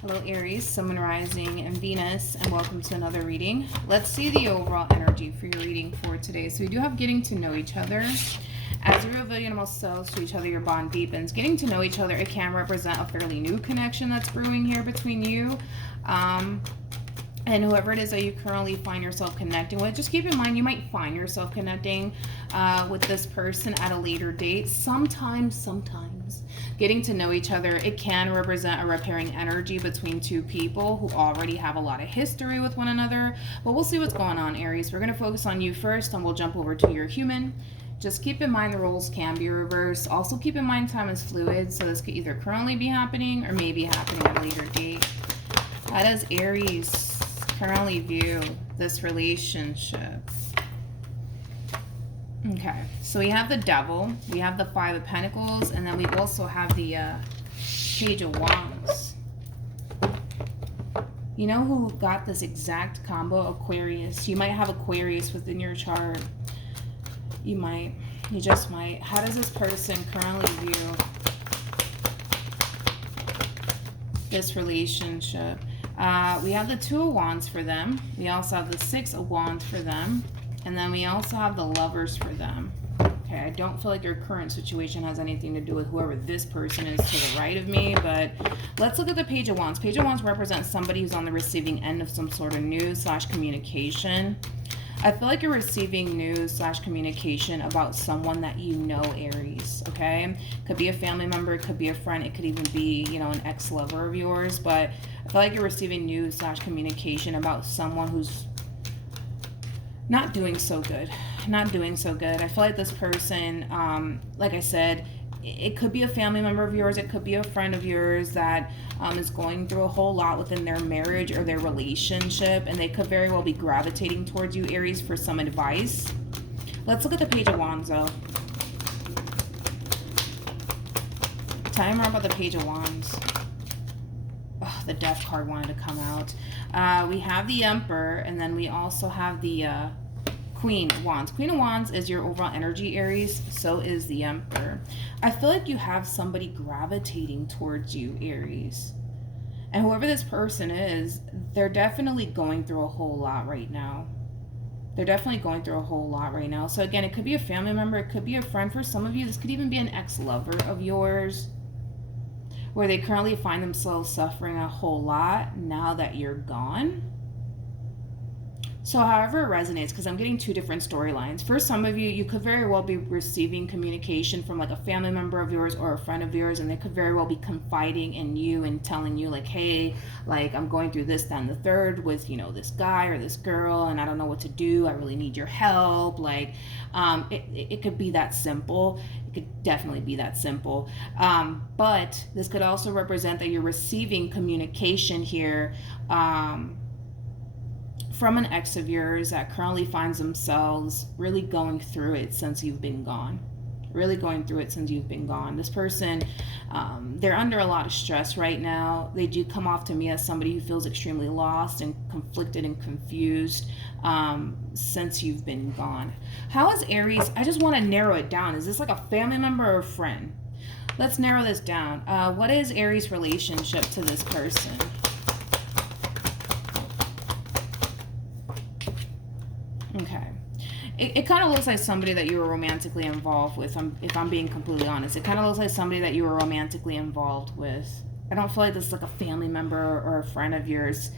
Hello Aries, Sun, Moon, Rising, and Venus, and welcome to another reading. Let's see the overall energy for your reading for today. So we do have getting to know each other. As you reveal your most selves to each other, your bond deepens. Getting to know each other, it can represent a fairly new connection that's brewing here between you. And whoever it is that you currently find yourself connecting with, just keep in mind you might find yourself connecting with this person at a later date. Sometimes getting to know each other, it can represent a repairing energy between two people who already have a lot of history with one another. But we'll see what's going on, Aries. We're going to focus on you first, and we'll jump over to your human. Just keep in mind the roles can be reversed. Also keep in mind time is fluid, so this could either currently be happening or maybe happening at a later date. How does Aries currently view this relationship? Okay, so we have the Devil, we have the Five of Pentacles, and then we also have the Page of Wands. You know who got this exact combo? Aquarius. You might have Aquarius within your chart. You might. You just might. How does this person currently view this relationship? We have the Two of Wands for them. We also have the Six of Wands for them. And then we also have the Lovers for them. Okay, I don't feel like your current situation has anything to do with whoever this person is to the right of me, but let's look at the Page of Wands. Page of Wands represents somebody who's on the receiving end of some sort of news / communication. I feel like you're receiving news / communication about someone that you know, Aries, okay? Could be a family member, it could be a friend, it could even be, you know, an ex-lover of yours, but I feel like you're receiving news / communication about someone who's not doing so good. Not doing so good. I feel like this person, like I said, it could be a family member of yours, it could be a friend of yours that is going through a whole lot within their marriage or their relationship, and they could very well be gravitating towards you, Aries, for some advice. Let's look at the Page of Wands, though. Tell me more about the Page of Wands. Oh, the Death card wanted to come out. We have the Emperor, and then we also have the Queen of Wands. Queen of Wands is your overall energy, Aries. So is the Emperor. I feel like you have somebody gravitating towards you, Aries. And whoever this person is, they're definitely going through a whole lot right now. They're definitely going through a whole lot right now. So again, it could be a family member. It could be a friend. For some of you, this could even be an ex-lover of yours, where they currently find themselves suffering a whole lot now that you're gone. So however it resonates, because I'm getting two different storylines. For some of you, you could very well be receiving communication from like a family member of yours or a friend of yours, and they could very well be confiding in you and telling you like, hey, like I'm going through this, that, and the third with, you know, this guy or this girl, and I don't know what to do. I really need your help. Like, it could be that simple. It could definitely be that simple. But this could also represent that you're receiving communication here, from an ex of yours that currently finds themselves really going through it since you've been gone. Really going through it since you've been gone. This person, they're under a lot of stress right now. They do come off to me as somebody who feels extremely lost and conflicted and confused since you've been gone. How is Aries? I just want to narrow it down. Is this like a family member or a friend? Let's narrow this down. What is Aries' relationship to this person? Okay. It kind of looks like somebody that you were romantically involved with, if I'm being completely honest. It kind of looks like somebody that you were romantically involved with. I don't feel like this is like a family member or a friend of yours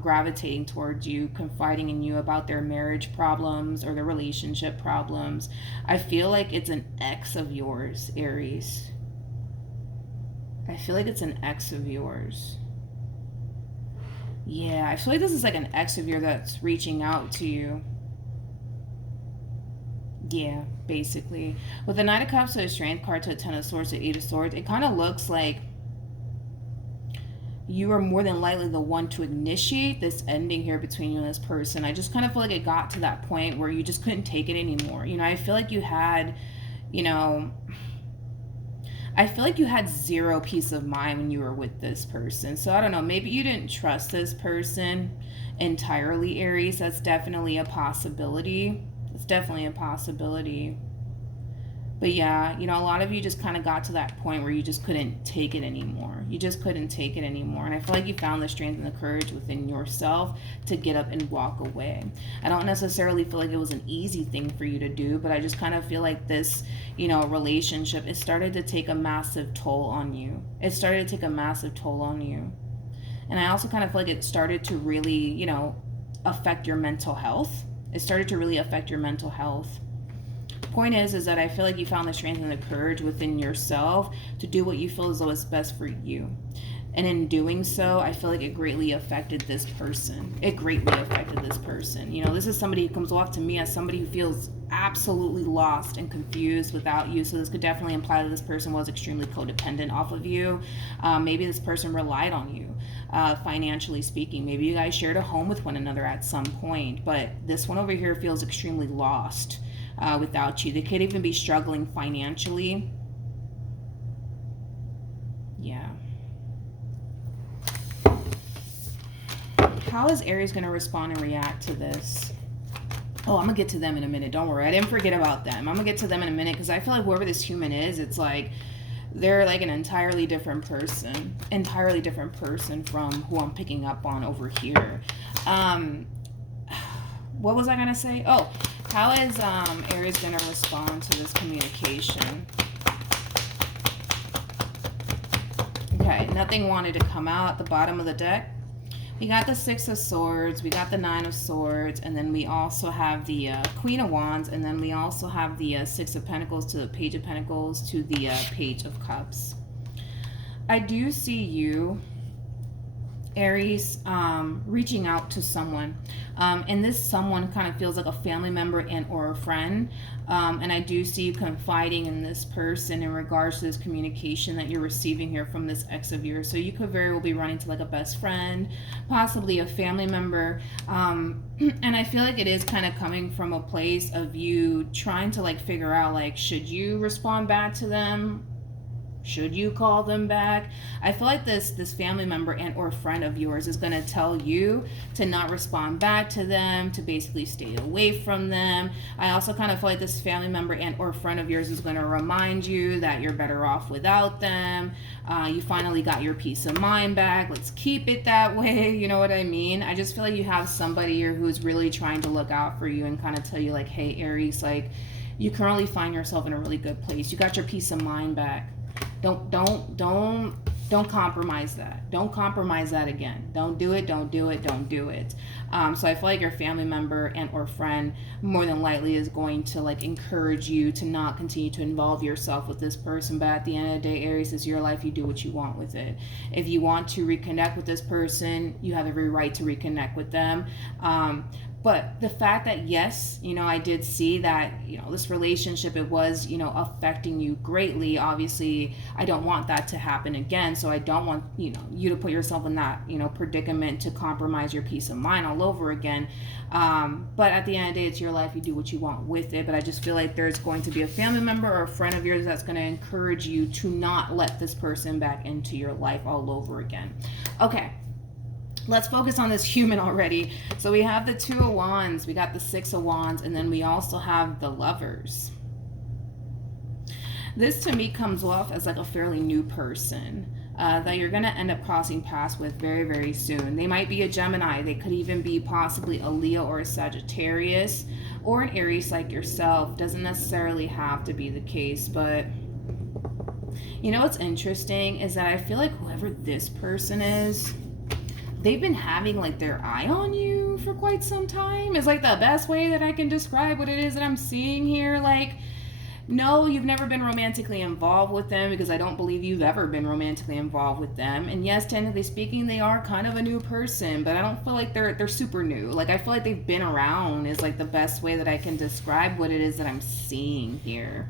gravitating towards you, confiding in you about their marriage problems or their relationship problems. I feel like it's an ex of yours, Aries. I feel like it's an ex of yours. Yeah, I feel like this is like an ex of yours that's reaching out to you. Yeah, basically. With the Knight of Cups to the Strength card to the Ten of Swords to Eight of Swords, it kind of looks like you are more than likely the one to initiate this ending here between you and this person. I just kind of feel like it got to that point where you just couldn't take it anymore. You know, I feel like you had, you know, I feel like you had zero peace of mind when you were with this person. So I don't know, maybe you didn't trust this person entirely, Aries. That's definitely a possibility. It's definitely a possibility. But yeah, you know, a lot of you just kind of got to that point where you just couldn't take it anymore. You just couldn't take it anymore. And I feel like you found the strength and the courage within yourself to get up and walk away. I don't necessarily feel like it was an easy thing for you to do, but I just kind of feel like this, you know, relationship, it started to take a massive toll on you. It started to take a massive toll on you. And I also kind of feel like it started to really, you know, affect your mental health. It started to really affect your mental health. Point is that I feel like you found the strength and the courage within yourself to do what you feel as though is best for you. And in doing so, I feel like it greatly affected this person. It greatly affected this person. You know, this is somebody who comes off to me as somebody who feels absolutely lost and confused without you. So this could definitely imply that this person was extremely codependent off of you. Maybe this person relied on you, financially speaking. Maybe you guys shared a home with one another at some point. But this one over here feels extremely lost. Without you. They could even be struggling financially. Yeah. How is Aries going to respond and react to this? Oh, I'm going to get to them in a minute. Don't worry. I didn't forget about them. I'm going to get to them in a minute because I feel like whoever this human is, it's like they're like an entirely different person. Entirely different person from who I'm picking up on over here. What was I going to say? Oh, how is Aries going to respond to this communication? Okay, nothing wanted to come out at the bottom of the deck. We got the Six of Swords, we got the Nine of Swords, and then we also have the Queen of Wands, and then we also have the Six of Pentacles to the Page of Pentacles to the Page of Cups. I do see you, Aries, reaching out to someone, and this someone kind of feels like a family member and or a friend, and I do see you confiding in this person in regards to this communication that you're receiving here from this ex of yours. So you could very well be running to like a best friend, possibly a family member, and I feel like it is kind of coming from a place of you trying to like figure out like, should you respond back to them? Should you call them back? I feel like this family member and or friend of yours is going to tell you to not respond back to them, to basically stay away from them. I also kind of feel like this family member and or friend of yours is going to remind you that you're better off without them. You finally got your peace of mind back. Let's keep it that way. You know what I mean? I just feel like you have somebody here who's really trying to look out for you and kind of tell you like, hey, Aries, like you currently find yourself in a really good place. You got your peace of mind back. Don't compromise that. Don't compromise that again. Don't do it. Don't do it. Don't do it. So I feel like your family member and or friend more than likely is going to like encourage you to not continue to involve yourself with this person. But at the end of the day, Aries, is your life. You do what you want with it. If you want to reconnect with this person, you have every right to reconnect with them. But the fact that, yes, you know, I did see that, you know, this relationship, it was, you know, affecting you greatly. Obviously, I don't want that to happen again. So I don't want, you know, you to put yourself in that, you know, predicament to compromise your peace of mind all over again. But at the end of the day, it's your life. You do what you want with it. But I just feel like there's going to be a family member or a friend of yours that's going to encourage you to not let this person back into your life all over again. Okay. Let's focus on this human already. So we have the Two of Wands, we got the Six of Wands, and then we also have the Lovers. This to me comes off as like a fairly new person that you're going to end up crossing paths with very, very soon. They might be a Gemini. They could even be possibly a Leo or a Sagittarius or an Aries like yourself. Doesn't necessarily have to be the case, but you know what's interesting is that I feel like whoever this person is, they've been having like their eye on you for quite some time. It's like the best way that I can describe what it is that I'm seeing here. Like, no, you've never been romantically involved with them because I don't believe you've ever been romantically involved with them. And yes, technically speaking, they are kind of a new person, but I don't feel like they're super new. Like, I feel like they've been around is like the best way that I can describe what it is that I'm seeing here.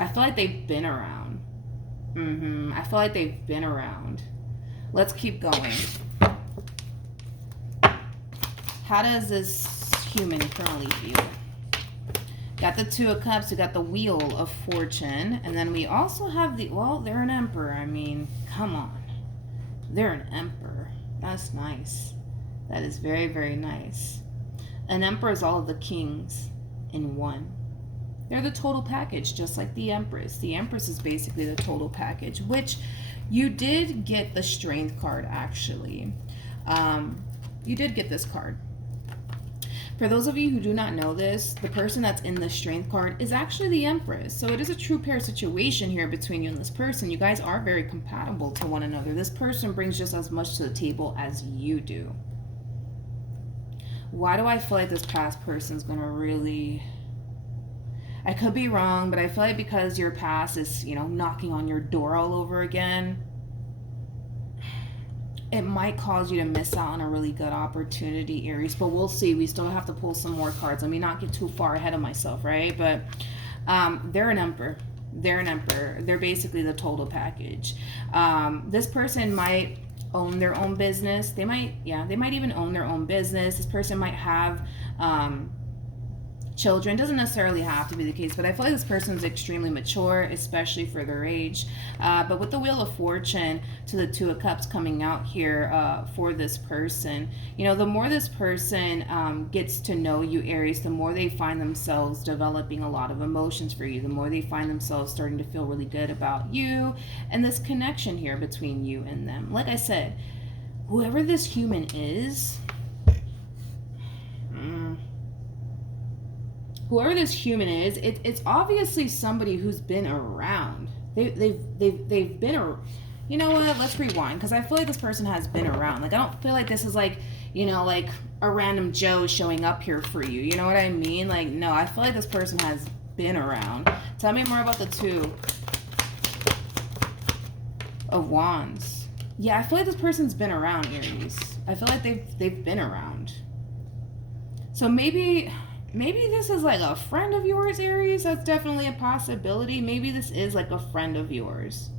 I feel like they've been around. I feel like they've been around. Let's keep going. How does this human currently feel? Got the Two of Cups, we got the Wheel of Fortune, and then we also have the, well, they're an Emperor. I mean, come on. They're an Emperor. That's nice. That is very, very nice. An Emperor is all of the kings in one. They're the total package, just like the Empress. The Empress is basically the total package, which you did get the Strength card, actually. You did get this card. For those of you who do not know this, the person that's in the Strength card is actually the Empress. So it is a true pair situation here between you and this person. You guys are very compatible to one another. This person brings just as much to the table as you do. Why do I feel like this past person's going to really... I could be wrong, but I feel like because your past is, you know, knocking on your door all over again, it might cause you to miss out on a really good opportunity, Aries. But we'll see. We still have to pull some more cards. Let me not get too far ahead of myself, right? But they're an emperor. They're an emperor. They're basically the total package. This person might own their own business. They might even own their own business. This person might have children. Doesn't necessarily have to be the case, but I feel like this person is extremely mature, especially for their age. But with the Wheel of Fortune to the Two of Cups coming out here for this person, you know, the more this person gets to know you, Aries, the more they find themselves developing a lot of emotions for you, the more they find themselves starting to feel really good about you and this connection here between you and them. Like I said, whoever this human is, whoever this human is, it's obviously somebody who's been around. They've been around. You know what? Let's rewind, because I feel like this person has been around. Like, I don't feel like this is like, you know, like a random Joe showing up here for you. You know what I mean? Like, no, I feel like this person has been around. Tell me more about the Two of Wands. Yeah, I feel like this person's been around, Aries. I feel like they've been around. So maybe this is like a friend of yours, Aries. That's definitely a possibility. Maybe this is like a friend of yours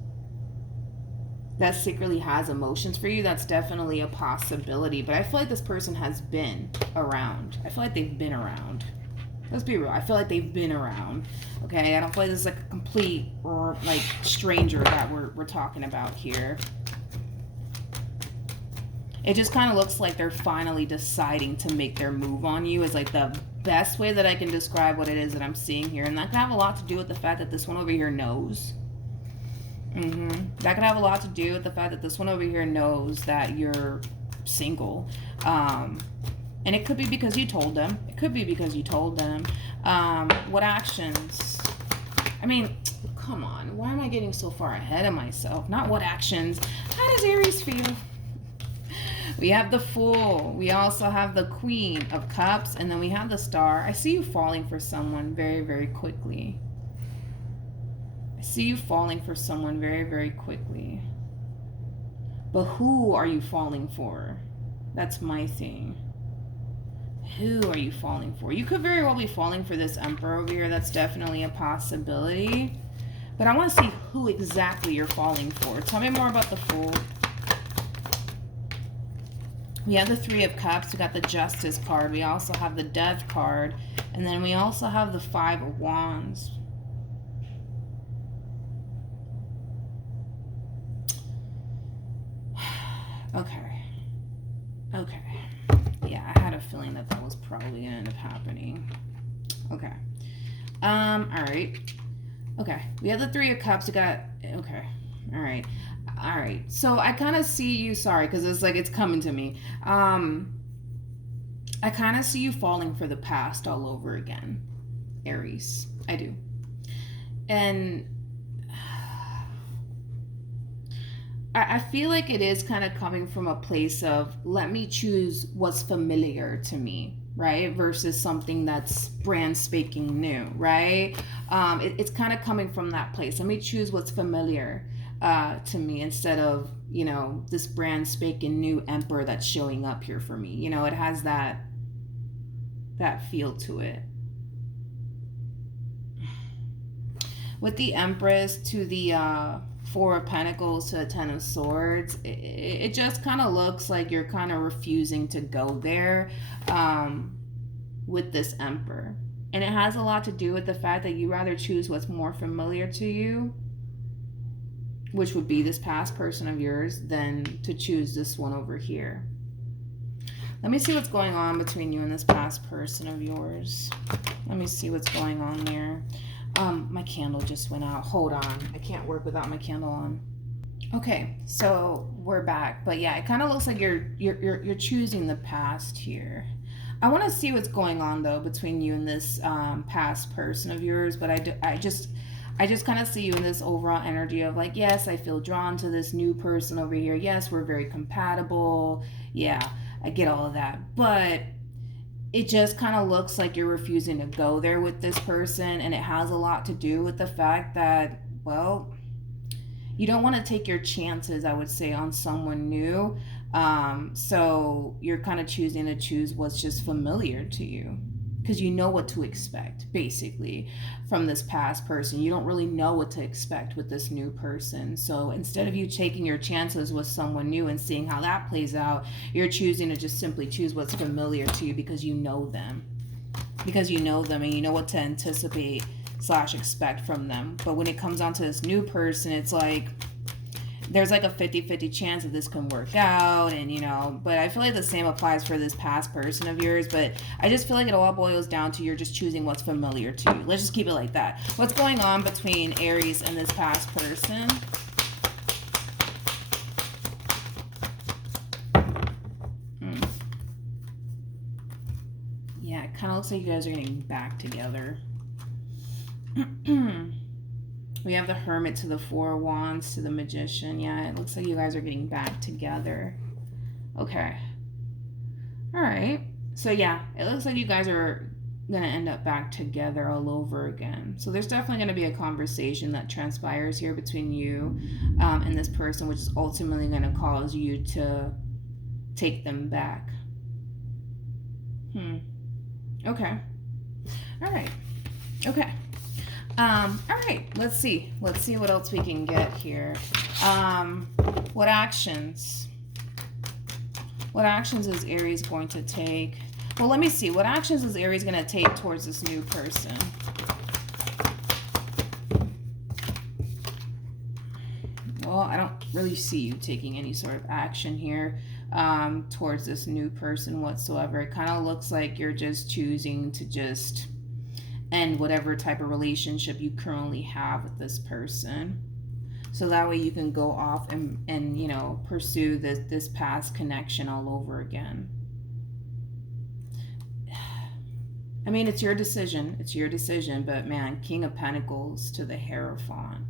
that secretly has emotions for you. That's definitely a possibility. But I feel like this person has been around. I feel like they've been around. Let's be real. I feel like they've been around. Okay? I don't feel like this is like a complete or like stranger that we're talking about here. It just kind of looks like they're finally deciding to make their move on you, is like the best way that I can describe what it is that I'm seeing here. And that can have a lot to do with the fact that this one over here knows. That could have a lot to do with the fact that this one over here knows that you're single. And it could be because you told them. It could be because you told them. What actions? I mean, come on. Why am I getting so far ahead of myself? Not what actions. How does Aries feel? We have the Fool. We also have the Queen of Cups. And then we have the Star. I see you falling for someone very, very quickly. I see you falling for someone very, very quickly. But who are you falling for? That's my thing. Who are you falling for? You could very well be falling for this Emperor over here. That's definitely a possibility. But I want to see who exactly you're falling for. Tell me more about the Fool. We have the Three of Cups. We got the Justice card. We also have the Death card. And then we also have the Five of Wands. Okay. Yeah, I had a feeling that was probably going to end up happening. Okay. Alright. Okay. We have the Three of Cups. We got... Okay. Alright. So I kind of see you... Sorry, because it's like it's coming to me. I kind of see you falling for the past all over again, Aries. I do. And I feel like it is kind of coming from a place of, let me choose what's familiar to me, right? Versus something that's brand spanking new, right? It's kind of coming from that place. Let me choose what's familiar to me instead of, you know, this brand spanking new Emperor that's showing up here for me. You know, it has that feel to it. With the Empress to the Four of Pentacles to the Ten of Swords, it just kind of looks like you're kind of refusing to go there with this Emperor. And it has a lot to do with the fact that you rather choose what's more familiar to you, which would be this past person of yours, than to choose this one over here. Let me see what's going on between you and this past person of yours. Let me see what's going on there. My candle just went out. Hold on. I can't work without my candle on. Okay, so we're back. But yeah, it kind of looks like you're choosing the past here. I want to see what's going on though between you and this past person of yours. But I just kind of see you in this overall energy of like, yes, I feel drawn to this new person over here. Yes, we're very compatible. Yeah, I get all of that. But it just kind of looks like you're refusing to go there with this person. And it has a lot to do with the fact that, well, you don't want to take your chances, I would say, on someone new. So you're kind of choose what's just familiar to you because you know what to expect, basically, from this past person. You don't really know what to expect with this new person. So instead of you taking your chances with someone new and seeing how that plays out, you're choosing to just simply choose what's familiar to you because you know them. Because you know them and you know what to anticipate / expect from them. But when it comes down to this new person, it's like there's like a 50-50 chance that this can work out, and but I feel like the same applies for this past person of yours. But I just feel like it all boils down to you're just choosing what's familiar to you. Let's just keep it like that. What's going on between Aries and this past person? Yeah, it kind of looks like you guys are getting back together. We have the Hermit to the Four of Wands to the Magician. Yeah, it looks like you guys are getting back together. Okay. All right. So yeah, it looks like you guys are going to end up back together all over again. So there's definitely going to be a conversation that transpires here between you and this person, which is ultimately going to cause you to take them back. Okay. All right. Okay. All right, let's see what else we can get here. What actions is Aries going to take? Well, let me see. What actions is Aries going to take towards this new person? Well, I don't really see you taking any sort of action here towards this new person whatsoever. It kind of looks like you're just choosing to just end whatever type of relationship you currently have with this person, so that way you can go off and pursue this past connection all over again. I mean, it's your decision, but man, King of Pentacles to the Hierophant.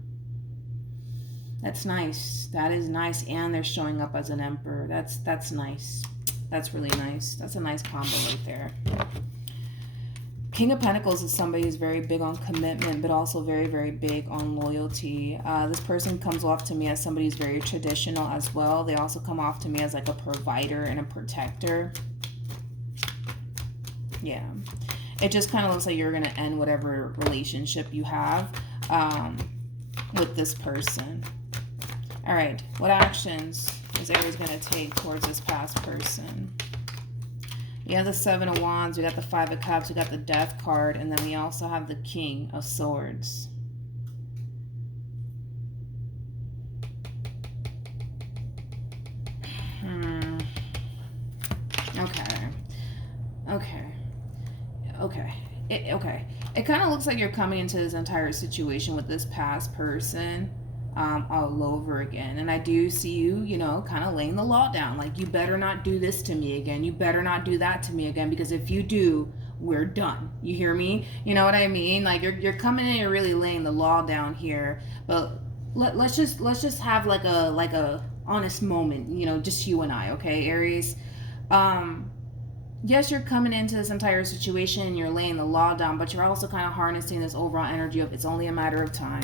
That's nice. That is nice. And they're showing up as an Emperor. That's nice. That's really nice. That's a nice combo right there. King of Pentacles is somebody who's very big on commitment, but also very, very big on loyalty. This person comes off to me as somebody who's very traditional as well. They also come off to me as like a provider and a protector. Yeah. It just kind of looks like you're going to end whatever relationship you have with this person. All right. What actions is Aries going to take towards this past person? We have the Seven of Wands, we got the Five of Cups, we got the Death card, and then we also have the King of Swords. Okay. It kind of looks like you're coming into this entire situation with this past person all over again. And I do see you, kind of laying the law down. Like, you better not do this to me again. You better not do that to me again, because if you do, we're done. You hear me? You know what I mean? Like, you're coming in and you're really laying the law down here. But let's just have like a honest moment, just you and I, okay, Aries? Yes, you're coming into this entire situation and you're laying the law down, but you're also kind of harnessing this overall energy of it's only a matter of time.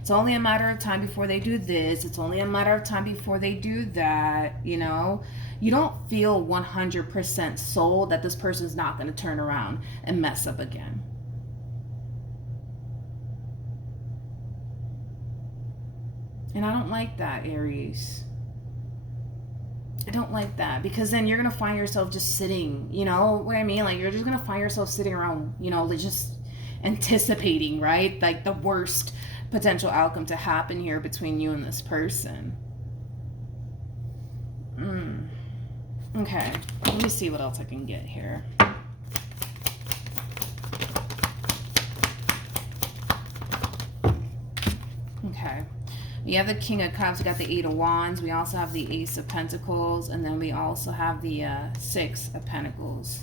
It's only a matter of time before they do this. It's only a matter of time before they do that, You don't feel 100% sold that this person's not going to turn around and mess up again. And I don't like that, Aries. I don't like that, because then you're going to find yourself just sitting, you know what I mean? Like, you're just going to find yourself sitting around, just anticipating, right? Like the worst potential outcome to happen here between you and this person. Okay, let me see what else I can get here. Okay. We have the King of Cups, we got the Eight of Wands, we also have the Ace of Pentacles, and then we also have the Six of Pentacles.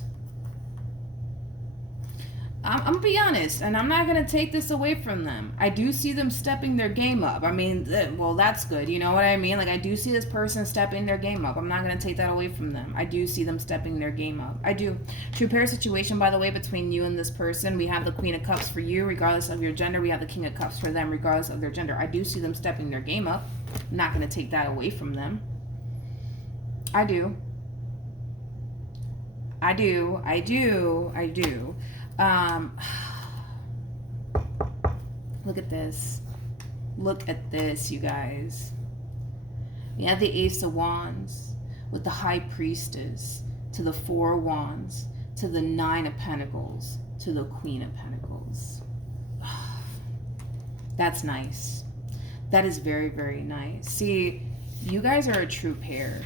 I'm gonna be honest, and I'm not gonna take this away from them. I do see them stepping their game up. I mean, well, that's good. You know what I mean? Like, I do see this person stepping their game up. I'm not gonna take that away from them. I do see them stepping their game up. I do. True pair situation, by the way, between you and this person. We have the Queen of Cups for you, regardless of your gender. We have the King of Cups for them, regardless of their gender. I do see them stepping their game up. I'm not gonna take that away from them. I do. I do. I do. I do. Look at this. Look at this, you guys. We have the Ace of Wands with the High Priestess to the Four of Wands to the Nine of Pentacles to the Queen of Pentacles. That's nice. That is very, very nice. See, you guys are a true pair.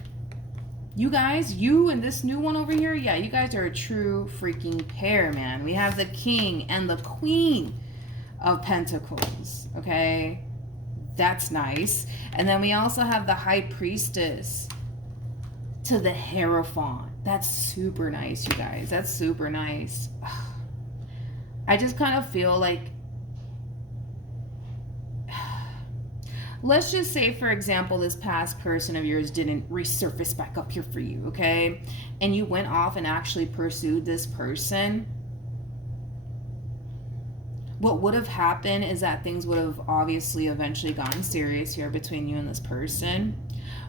You guys, you and this new one over here, yeah, you guys are a true freaking pair, man. We have the King and the Queen of Pentacles, okay? That's nice. And then we also have the High Priestess to the Hierophant. That's super nice, you guys. That's super nice. I just kind of feel like, let's just say, for example, this past person of yours didn't resurface back up here for you, okay? And you went off and actually pursued this person. What would have happened is that things would have obviously eventually gotten serious here between you and this person.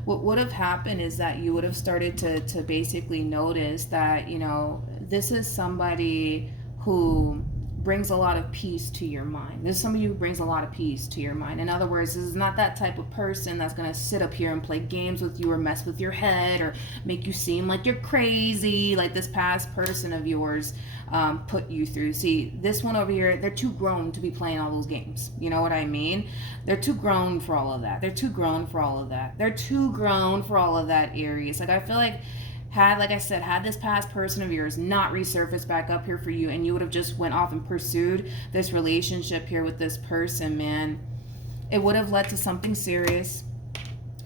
What would have happened is that you would have started to basically notice that, you know, this is somebody who brings a lot of peace to your mind. This is somebody who brings a lot of peace to your mind. In other words, this is not that type of person that's going to sit up here and play games with you or mess with your head or make you seem like you're crazy, like this past person of yours put you through. See, this one over here, they're too grown to be playing all those games. You know what I mean? They're too grown for all of that. They're too grown for all of that. They're too grown for all of that, Aries. Like, I feel like like I said, had this past person of yours not resurfaced back up here for you and you would have just went off and pursued this relationship here with this person, man, it would have led to something serious.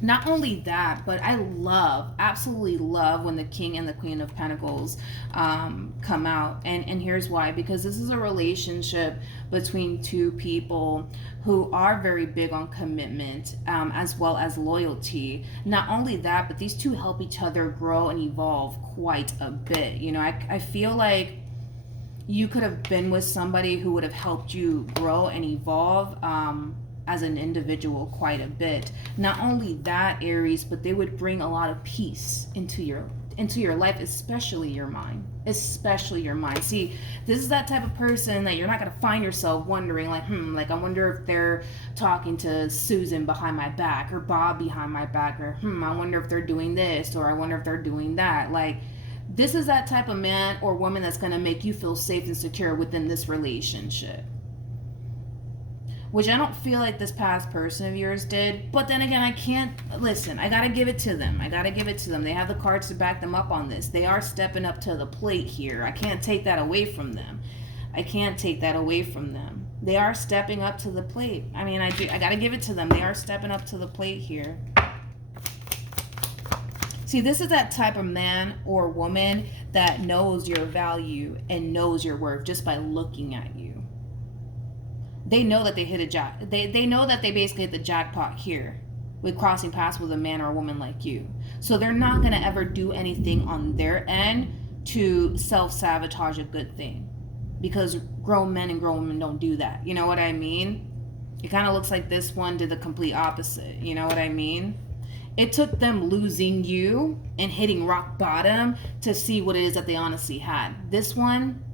Not only that, but I absolutely love when the King and the Queen of Pentacles come out. And here's why. Because this is a relationship between two people who are very big on commitment as well as loyalty. Not only that, but these two help each other grow and evolve quite a bit. You know, I feel like you could have been with somebody who would have helped you grow and evolve as an individual quite a bit. Not only that, Aries, but they would bring a lot of peace into your life, especially your mind. Especially your mind. See, this is that type of person that you're not going to find yourself wondering, like, I wonder if they're talking to Susan behind my back or Bob behind my back, or I wonder if they're doing this, or I wonder if they're doing that. Like, this is that type of man or woman that's going to make you feel safe and secure within this relationship. Which I don't feel like this past person of yours did. But then again, I can't, listen, I gotta give it to them. They have the cards to back them up on this. They are stepping up to the plate here. I can't take that away from them. They are stepping up to the plate. I mean, I gotta give it to them. They are stepping up to the plate here. See, this is that type of man or woman that knows your value and knows your worth just by looking at you. They know that they hit a they know that they basically hit the jackpot here with crossing paths with a man or a woman like you. So they're not going to ever do anything on their end to self-sabotage a good thing, because grown men and grown women don't do that. You know what I mean? It kind of looks like this one did the complete opposite. You know what I mean? It took them losing you and hitting rock bottom to see what it is that they honestly had. This one,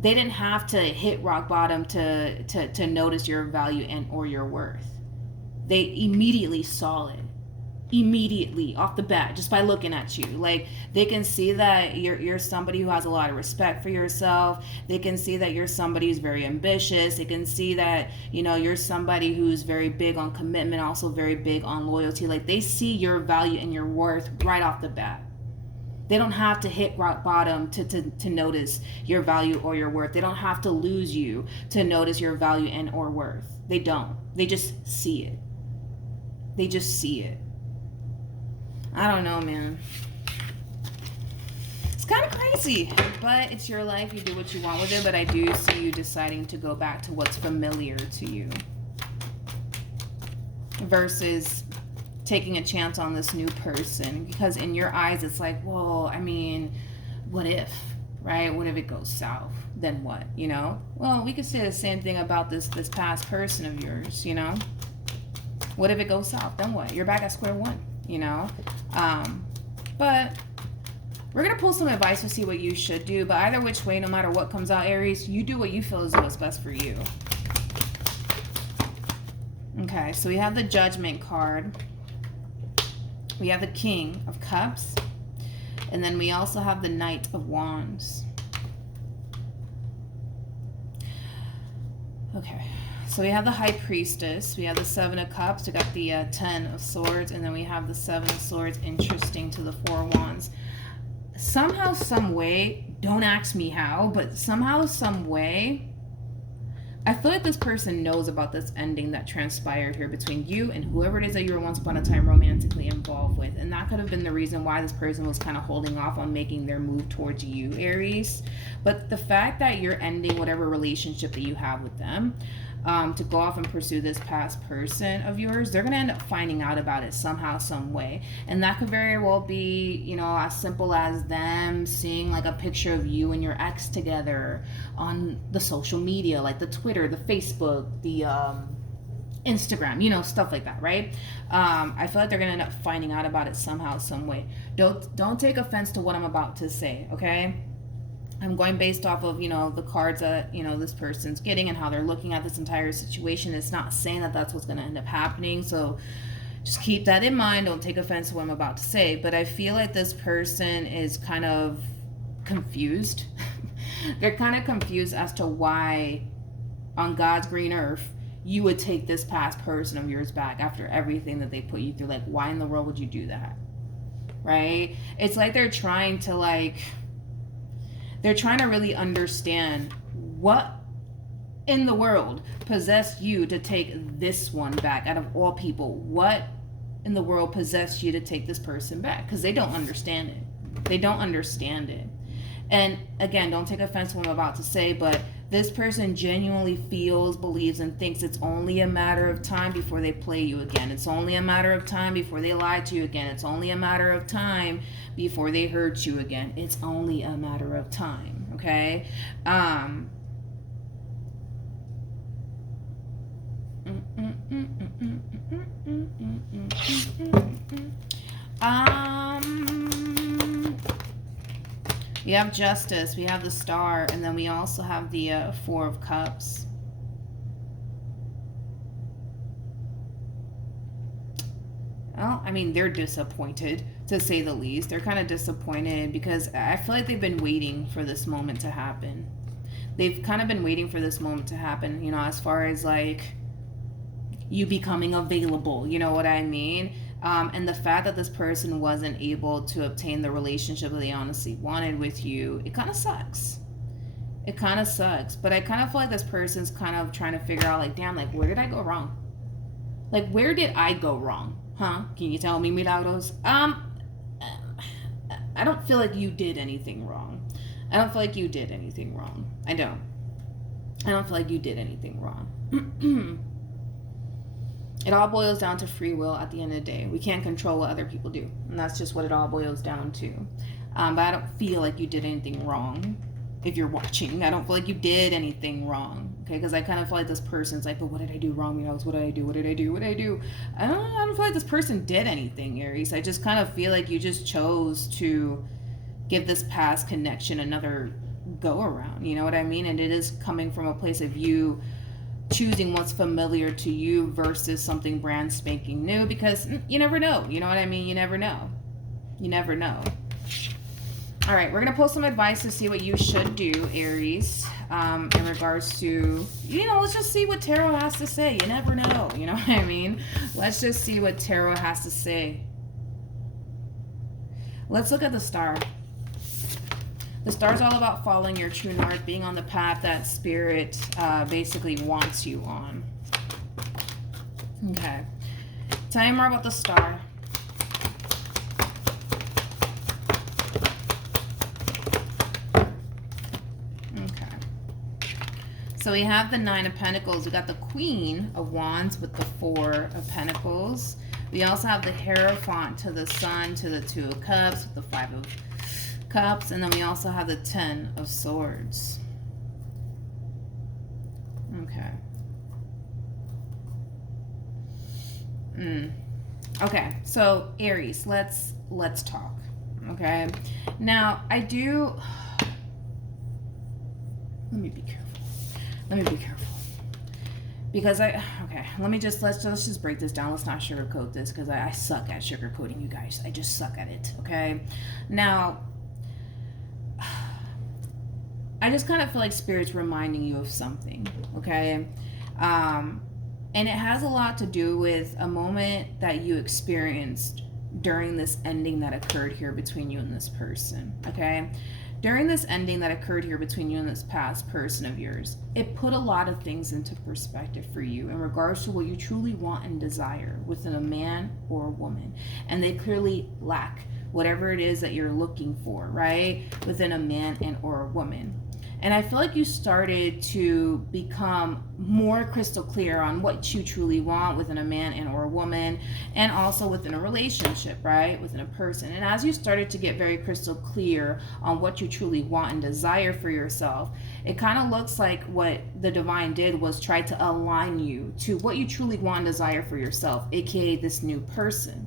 they didn't have to hit rock bottom to notice your value and or your worth. They immediately saw it. immediately off the bat just by looking at you. Like, they can see that you're somebody who has a lot of respect for yourself. They can see that you're somebody who's very ambitious. They can see that, you know, you're somebody who's very big on commitment, also very big on loyalty. Like, they see your value and your worth right off the bat. They don't have to hit rock bottom to notice your value or your worth. They don't have to lose you to notice your value and or worth. They don't. They just see it. They just see it. I don't know, man. It's kind of crazy, but it's your life. You do what you want with it, but I do see you deciding to go back to what's familiar to you versus taking a chance on this new person, because in your eyes it's like, well, I mean, what if, right? What if it goes south? Then what, you know? Well, we could say the same thing about this past person of yours, you know? What if it goes south? Then what? You're back at square one, you know? But we're going to pull some advice to see what you should do. But either which way, no matter what comes out, Aries, you do what you feel is what's best for you. Okay, so we have the Judgment card. We have the King of Cups. And then we also have the Knight of Wands. Okay. So we have the High Priestess, we have the Seven of Cups, we got the Ten of Swords, and then we have the Seven of Swords, interesting, to the Four of Wands. Somehow, some way, don't ask me how, but somehow, some way, I feel like this person knows about this ending that transpired here between you and whoever it is that you were once upon a time romantically involved with. And that could have been the reason why this person was kind of holding off on making their move towards you, Aries. But the fact that you're ending whatever relationship that you have with them, to go off and pursue this past person of yours, they're going to end up finding out about it somehow, some way. And that could very well be, you know, as simple as them seeing like a picture of you and your ex together on the social media, like the Twitter, the Facebook, the Instagram, you know, stuff like that, right? I feel like they're going to end up finding out about it somehow, some way. Don't take offense to what I'm about to say, okay? I'm going based off of, you know, the cards that, you know, this person's getting and how they're looking at this entire situation. It's not saying that that's what's going to end up happening. So just keep that in mind. Don't take offense to what I'm about to say. But I feel like this person is kind of confused. They're kind of confused as to why on God's green earth you would take this past person of yours back after everything that they put you through. Like, why in the world would you do that? Right? It's like they're trying to really understand what in the world possessed you to take this one back out of all people. What in the world possessed you to take this person back? Because they don't understand it. They don't understand it. And again, don't take offense to what I'm about to say, but this person genuinely feels, believes, and thinks it's only a matter of time before they play you again. It's only a matter of time before they lie to you again. It's only a matter of time before they hurt you again. It's only a matter of time, okay? We have Justice, we have the Star, and then we also have the Four of Cups. Well, I mean, they're disappointed, to say the least. They're kind of disappointed because I feel like they've been waiting for this moment to happen. They've kind of been waiting for this moment to happen, you know, as far as like you becoming available, you know what I mean? And the fact that this person wasn't able to obtain the relationship that they honestly wanted with you, it kind of sucks. It kind of sucks. But I kind of feel like this person's kind of trying to figure out, like, damn, like, where did I go wrong? Like, where did I go wrong? Huh? Can you tell me, Milagros? I don't feel like you did anything wrong. I don't feel like you did anything wrong. I don't feel like you did anything wrong. It all boils down to free will at the end of the day. We can't control what other people do. And that's just what it all boils down to. But I don't feel like you did anything wrong. If you're watching, I don't feel like you did anything wrong. Okay, because I kind of feel like this person's like, but what did I do wrong? You know, what did I do? What did I do? What did I do? I don't feel like this person did anything, Aries. I just kind of feel like you just chose to give this past connection another go around. You know what I mean? And it is coming from a place of you choosing what's familiar to you versus something brand spanking new, because you never know. You know what I mean? You never know. You never know. All right, we're going to pull some advice to see what you should do, Aries, in regards to, let's just see what Tarot has to say. You never know. You know what I mean? Let's just see what Tarot has to say. Let's look at the Star. The Star's all about following your true north, being on the path that Spirit basically wants you on. Okay. Tell me more about the Star. So we have the Nine of Pentacles. We got the Queen of Wands with the Four of Pentacles. We also have the Hierophant to the Sun, to the Two of Cups, with the Five of Cups. And then we also have the Ten of Swords. Okay. Okay, so Aries, let's talk. Okay. Now, let me be careful. Because let's just break this down. Let's not sugarcoat this, because I suck at sugarcoating, you guys. I just suck at it, okay? Now, I just kind of feel like Spirit's reminding you of something, okay? And it has a lot to do with a moment that you experienced during this ending that occurred here between you and this person, okay? During this ending that occurred here between you and this past person of yours, it put a lot of things into perspective for you in regards to what you truly want and desire within a man or a woman. And they clearly lack whatever it is that you're looking for, right? Within a man and or a woman. And I feel like you started to become more crystal clear on what you truly want within a man and or a woman, and also within a relationship, right? Within a person. And as you started to get very crystal clear on what you truly want and desire for yourself, it kind of looks like what the divine did was try to align you to what you truly want and desire for yourself, aka this new person.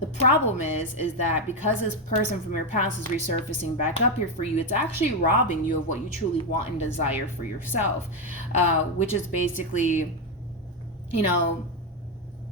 The problem is that because this person from your past is resurfacing back up here for you, it's actually robbing you of what you truly want and desire for yourself, which is basically,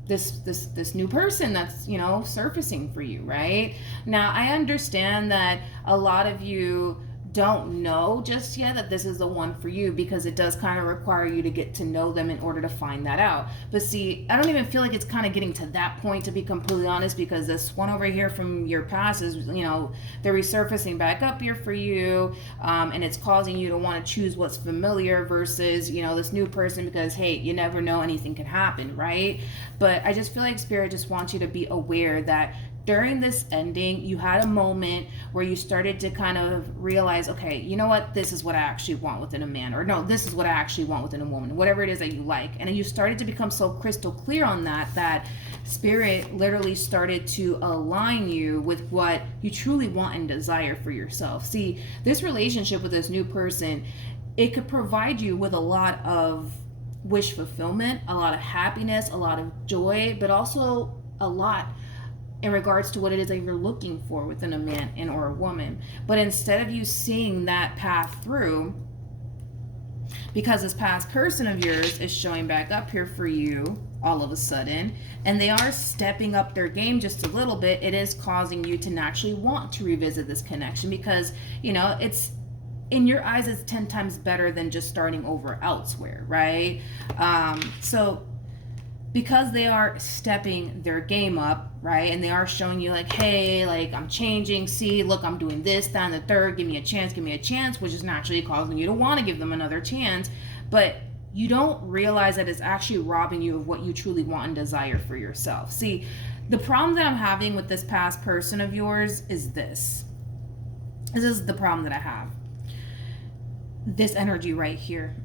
this new person that's, surfacing for you, right? Now, I understand that a lot of you don't know just yet that this is the one for you, because it does kind of require you to get to know them in order to find that out. But see, I don't even feel like it's kind of getting to that point, to be completely honest, because this one over here from your past is, they're resurfacing back up here for you, and it's causing you to want to choose what's familiar versus, this new person, because, hey, you never know, anything can happen, right? But I just feel like Spirit just wants you to be aware that during this ending, you had a moment where you started to kind of realize, okay, you know what? This is what I actually want within a man. Or no, this is what I actually want within a woman. Whatever it is that you like. And you started to become so crystal clear on that Spirit literally started to align you with what you truly want and desire for yourself. See, this relationship with this new person, it could provide you with a lot of wish fulfillment, a lot of happiness, a lot of joy, but also a lot in regards to what it is that you're looking for within a man and or a woman. But instead of you seeing that path through, because this past person of yours is showing back up here for you all of a sudden, and they are stepping up their game just a little bit, it is causing you to naturally want to revisit this connection, because, it's, in your eyes, it's 10 times better than just starting over elsewhere, right? So because they are stepping their game up, right? And they are showing you like, hey, like, I'm changing. See, look, I'm doing this, that, and the third. Give me a chance, which is naturally causing you to want to give them another chance. But you don't realize that it's actually robbing you of what you truly want and desire for yourself. See, the problem that I'm having with this past person of yours is this. This is the problem that I have. This energy right here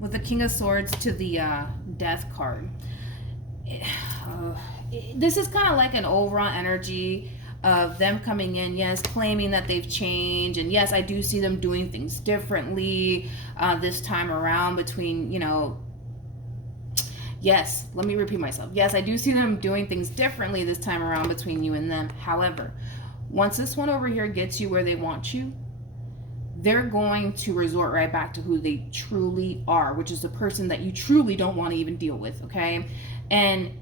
with the King of Swords to the Death card. This is kind of like an overall energy of them coming in, yes, claiming that they've changed, and yes, I do see them doing things differently this time around between, yes, let me repeat myself. Yes, I do see them doing things differently this time around between you and them. However, once this one over here gets you where they want you, they're going to resort right back to who they truly are, which is the person that you truly don't want to even deal with, okay? And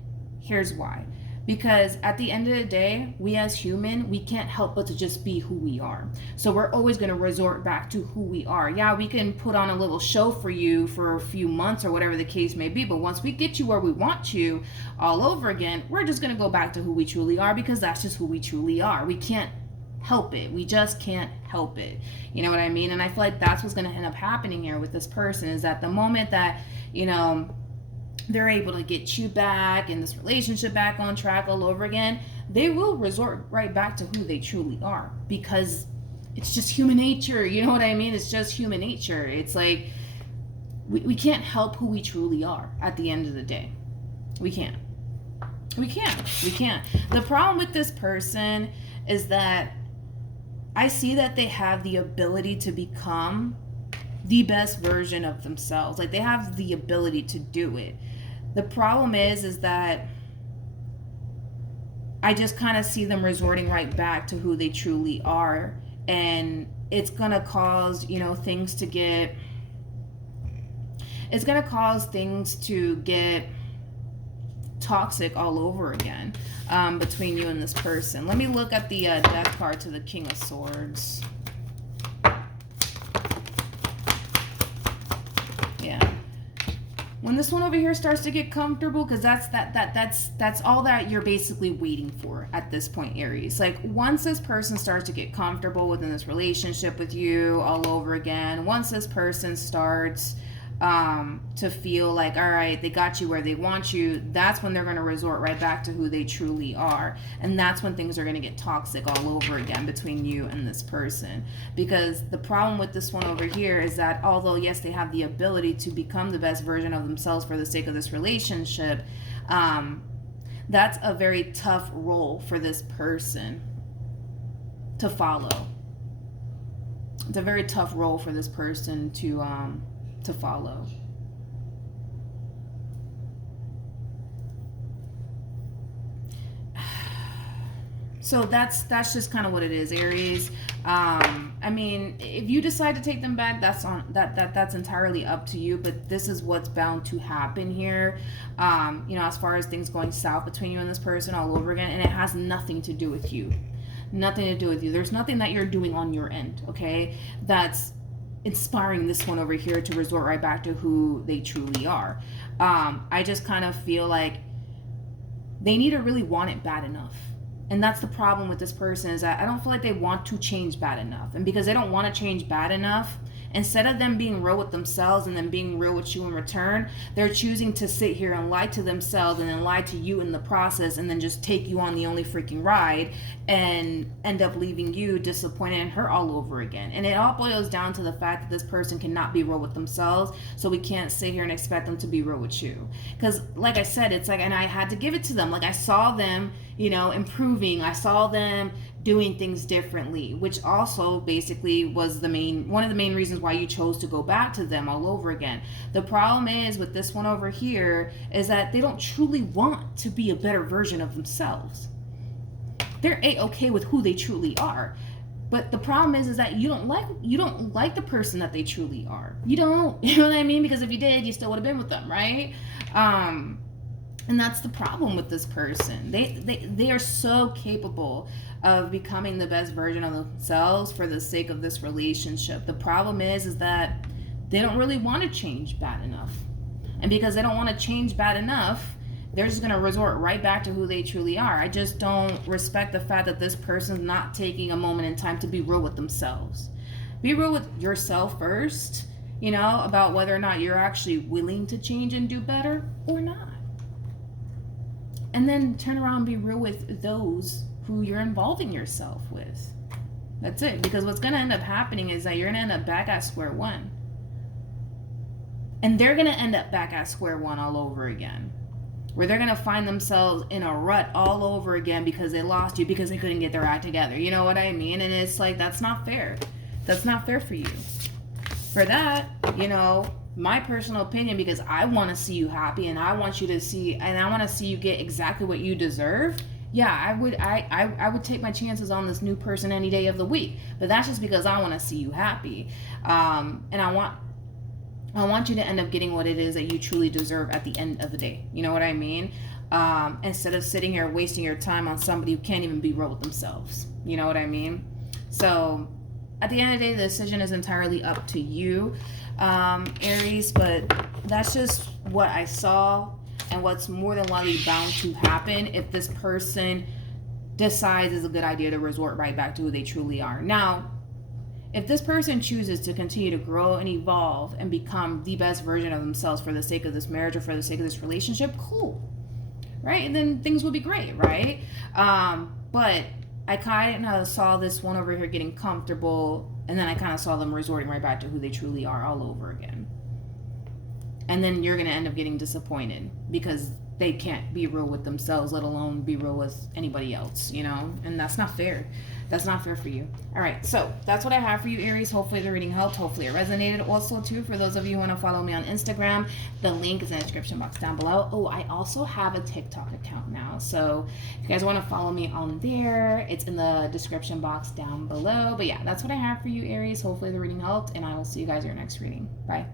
here's why. Because at the end of the day, we as human, we can't help but to just be who we are. So we're always going to resort back to who we are. Yeah, we can put on a little show for you for a few months or whatever the case may be, but once we get you where we want you all over again, we're just going to go back to who we truly are, because that's just who we truly are. We can't help it. We just can't help it. You know what I mean? And I feel like that's what's going to end up happening here with this person, is that the moment that, you know, they're able to get you back and this relationship back on track all over again, they will resort right back to who they truly are, because it's just human nature. You know what I mean? It's just human nature. It's like we can't help who we truly are at the end of the day. We can't. We can't. The problem with this person is that I see that they have the ability to become the best version of themselves. Like, they have the ability to do it. The problem is that I just kind of see them resorting right back to who they truly are, and it's gonna cause, you know, things to get toxic all over again, between you and this person. Let me look at the death card to the King of Swords. Yeah. When this one over here starts to get comfortable, because that's all that you're basically waiting for at this point, Aries. Like, once this person starts to get comfortable within this relationship with you all over again, once this person starts to feel like, all right, they got you where they want you, that's when they're going to resort right back to who they truly are. And that's when things are going to get toxic all over again between you and this person. Because the problem with this one over here is that although, yes, they have the ability to become the best version of themselves for the sake of this relationship, that's a very tough role for this person to follow. It's a very tough role for this person to follow. So that's just kind of what it is, Aries. I mean, if you decide to take them back, that's entirely up to you, but this is what's bound to happen here. You know, as far as things going south between you and this person all over again, and it has nothing to do with you. Nothing to do with you. There's nothing that you're doing on your end, okay? That's inspiring this one over here to resort right back to who they truly are. I just kind of feel like they need to really want it bad enough. And that's the problem with this person, is that I don't feel like they want to change bad enough. And because they don't want to change bad enough, instead of them being real with themselves and then being real with you in return, they're choosing to sit here and lie to themselves and then lie to you in the process, and then just take you on the only freaking ride and end up leaving you disappointed and hurt all over again. And it all boils down to the fact that this person cannot be real with themselves, so we can't sit here and expect them to be real with you. Because like I said, it's like, and I had to give it to them. Like, I saw them, you know, improving. I saw them doing things differently, which also basically was one of the main reasons why you chose to go back to them all over again. The problem is with this one over here is that they don't truly want to be a better version of themselves. They're A-okay with who they truly are. But the problem is that you don't like the person that they truly are. You don't, you know what I mean? Because if you did, you still would have been with them, right? And that's the problem with this person. They are so capable of becoming the best version of themselves for the sake of this relationship. The problem is that they don't really want to change bad enough. And because they don't want to change bad enough, they're just going to resort right back to who they truly are. I just don't respect the fact that this person's not taking a moment in time to be real with themselves. Be real with yourself first, you know, about whether or not you're actually willing to change and do better or not. And then turn around and be real with those who you're involving yourself with. That's it. Because what's going to end up happening is that you're going to end up back at square one. And they're going to end up back at square one all over again. Where they're going to find themselves in a rut all over again because they lost you, because they couldn't get their act together. You know what I mean? And it's like, that's not fair. That's not fair for you. For that, you know, my personal opinion, because I want to see you happy and I want you to see, and I want to see you get exactly what you deserve, yeah, I would take my chances on this new person any day of the week. But that's just because I want to see you happy. And I want you to end up getting what it is that you truly deserve at the end of the day. You know what I mean? Instead of sitting here wasting your time on somebody who can't even be real with themselves. You know what I mean? So at the end of the day, the decision is entirely up to you, Aries, but that's just what I saw and what's more than likely bound to happen if this person decides it's a good idea to resort right back to who they truly are. Now, if this person chooses to continue to grow and evolve and become the best version of themselves for the sake of this marriage or for the sake of this relationship, cool, right? And then things will be great, right? But I kind of saw this one over here getting comfortable, and then I kind of saw them resorting right back to who they truly are all over again. And then you're going to end up getting disappointed because they can't be real with themselves, let alone be real with anybody else, you know? And that's not fair. That's not fair for you. All right, so that's what I have for you, Aries. Hopefully the reading helped. Hopefully it resonated. Also, too, for those of you who want to follow me on Instagram, the link is in the description box down below. Oh, I also have a TikTok account now. So if you guys want to follow me on there, it's in the description box down below. But yeah, that's what I have for you, Aries. Hopefully the reading helped, and I will see you guys in your next reading. Bye.